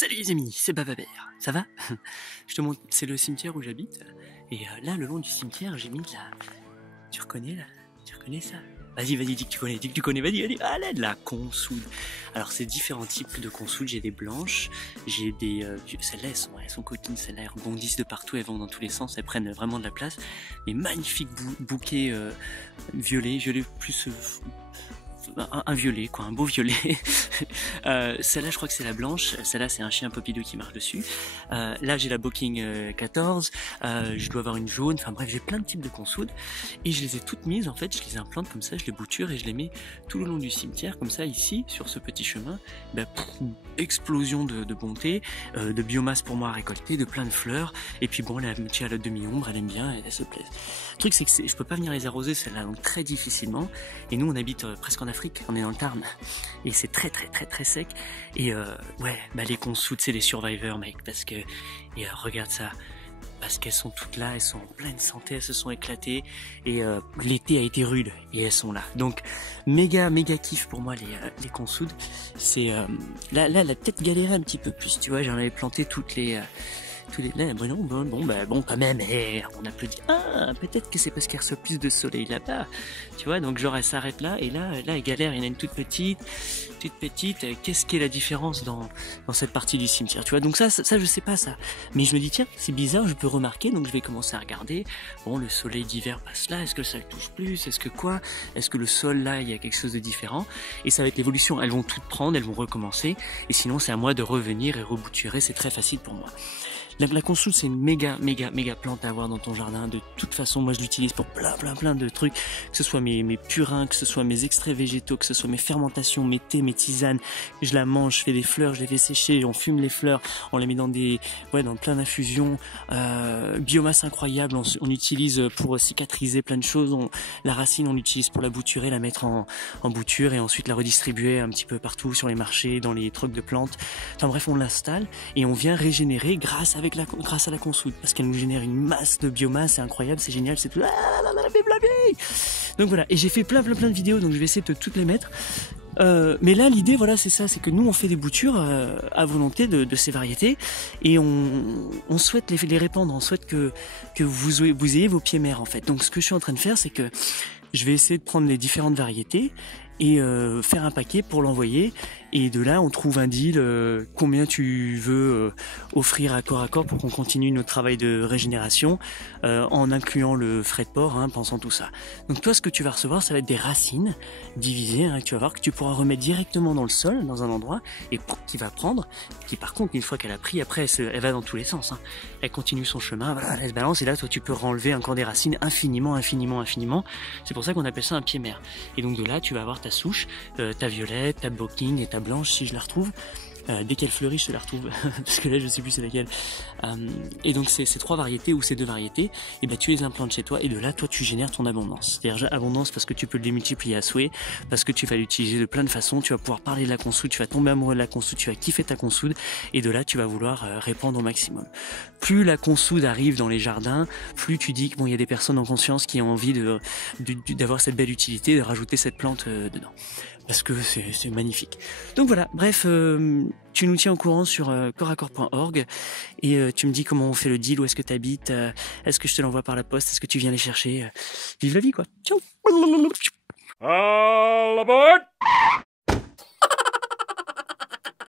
Salut les amis, c'est Bababert, ça va? Je te montre, c'est le cimetière où j'habite. Et là, le long du cimetière, j'ai mis de la... Tu reconnais là? Tu reconnais ça? Vas-y, dis que tu connais, vas-y. Ah là, de la consoude. Alors, c'est différents types de consoude. J'ai des blanches, j'ai des... celles-là, elles sont coquines, celles-là, elles rebondissent de partout, elles vont dans tous les sens, elles prennent vraiment de la place. Mais magnifiques bouquets violets plus... un violet, quoi, un beau violet. Celle-là, je crois que c'est la blanche. Celle-là, c'est un chien Poppy 2 qui marche dessus. Là, j'ai la Booking 14. Je dois avoir une jaune. Enfin bref, j'ai plein de types de consoudes. Et je les ai toutes mises, en fait. Je les implante comme ça, je les bouture et je les mets tout le long du cimetière, comme ça, ici, sur ce petit chemin. Ben, explosion de bonté, de biomasse pour moi à récolter, de plein de fleurs. Et puis bon, la moitié à la demi-ombre, elle aime bien, elle se plaise. Le truc, c'est que je peux pas venir les arroser, celle-là, donc très difficilement. Et nous, on habite presque en Afrique, on est dans le Tarn. Et c'est très sec. Et ouais, bah les consoudes, c'est les survivors, mec, parce que... Et regarde ça, parce qu'elles sont toutes là, elles sont en pleine santé, elles se sont éclatées. Et l'été a été rude, et elles sont là. Donc, méga kiff pour moi, les consoudes. C'est... là, la tête galérait un petit peu plus, tu vois, j'en avais planté toutes les... Là, bon, quand même, on applaudit. Ah, peut-être que c'est parce qu'elle reçoit plus de soleil là-bas. Tu vois, donc genre elle s'arrête là, et là, elle galère, il y en a une toute petite. Qu'est-ce qui est la différence dans cette partie du cimetière? Tu vois, donc ça, je sais pas ça. Mais je me dis, tiens, c'est bizarre, je peux remarquer, donc je vais commencer à regarder. Bon, le soleil d'hiver passe là, est-ce que ça le touche plus? Est-ce que quoi? Est-ce que le sol là, il y a quelque chose de différent? Et ça va être l'évolution. Elles vont toutes prendre, elles vont recommencer. Et sinon, c'est à moi de revenir et rebouturer, c'est très facile pour moi. La consoude, c'est une méga plante à avoir dans ton jardin. De toute façon, moi je l'utilise pour plein de trucs. Que ce soit mes purins, que ce soit mes extraits végétaux, que ce soit mes fermentations, mes thés, mes tisanes. Je la mange, je fais des fleurs, je les fais sécher, on fume les fleurs, on les met dans dans plein d'infusions. Biomasse incroyable, on utilise pour cicatriser plein de choses. La racine, on l'utilise pour la bouturer, la mettre en bouture et ensuite la redistribuer un petit peu partout sur les marchés, dans les trocs de plantes. Enfin bref, on l'installe et on vient régénérer grâce à la consoude, parce qu'elle nous génère une masse de biomasse, c'est incroyable, c'est génial, c'est tout. Donc voilà, et j'ai fait plein de vidéos, donc je vais essayer de toutes les mettre. Mais là, l'idée, voilà, c'est ça, c'est que nous, on fait des boutures à volonté de ces variétés, et on souhaite les répandre, on souhaite que vous ayez vos pieds mères, en fait. Donc ce que je suis en train de faire, c'est que je vais essayer de prendre les différentes variétés et faire un paquet pour l'envoyer. Et de là, on trouve un deal, combien tu veux offrir à corps pour qu'on continue notre travail de régénération, en incluant le frais de port, pensant tout ça. Donc toi, ce que tu vas recevoir, ça va être des racines divisées, que tu vas voir que tu pourras remettre directement dans le sol, dans un endroit, et qui va prendre, qui par contre, une fois qu'elle a pris, après, elle va dans tous les sens. Elle continue son chemin, voilà, elle se balance, et là, toi, tu peux renlever encore des racines infiniment. C'est pour ça qu'on appelle ça un pied-mère. Et donc de là, tu vas avoir ta souche, ta violette, ta booking et ta blanche si je la retrouve. Dès qu'elle fleurit, je te la retrouve parce que là je sais plus c'est laquelle. Et donc ces trois variétés ou ces deux variétés, et ben tu les implantes chez toi et de là toi tu génères ton abondance. C'est-à-dire abondance parce que tu peux le démultiplier à souhait, parce que tu vas l'utiliser de plein de façons, tu vas pouvoir parler de la consoude, tu vas tomber amoureux de la consoude, tu vas kiffer ta consoude et de là tu vas vouloir répandre au maximum. Plus la consoude arrive dans les jardins, plus tu dis que bon il y a des personnes en conscience qui ont envie d'avoir cette belle utilité, de rajouter cette plante dedans. Parce que c'est magnifique. Donc voilà, bref, tu nous tiens au courant sur corps-à-corps.org et tu me dis comment on fait le deal, où est-ce que tu habites, est-ce que je te l'envoie par la poste, est-ce que tu viens les chercher. Vive la vie quoi. Ciao. All aboard.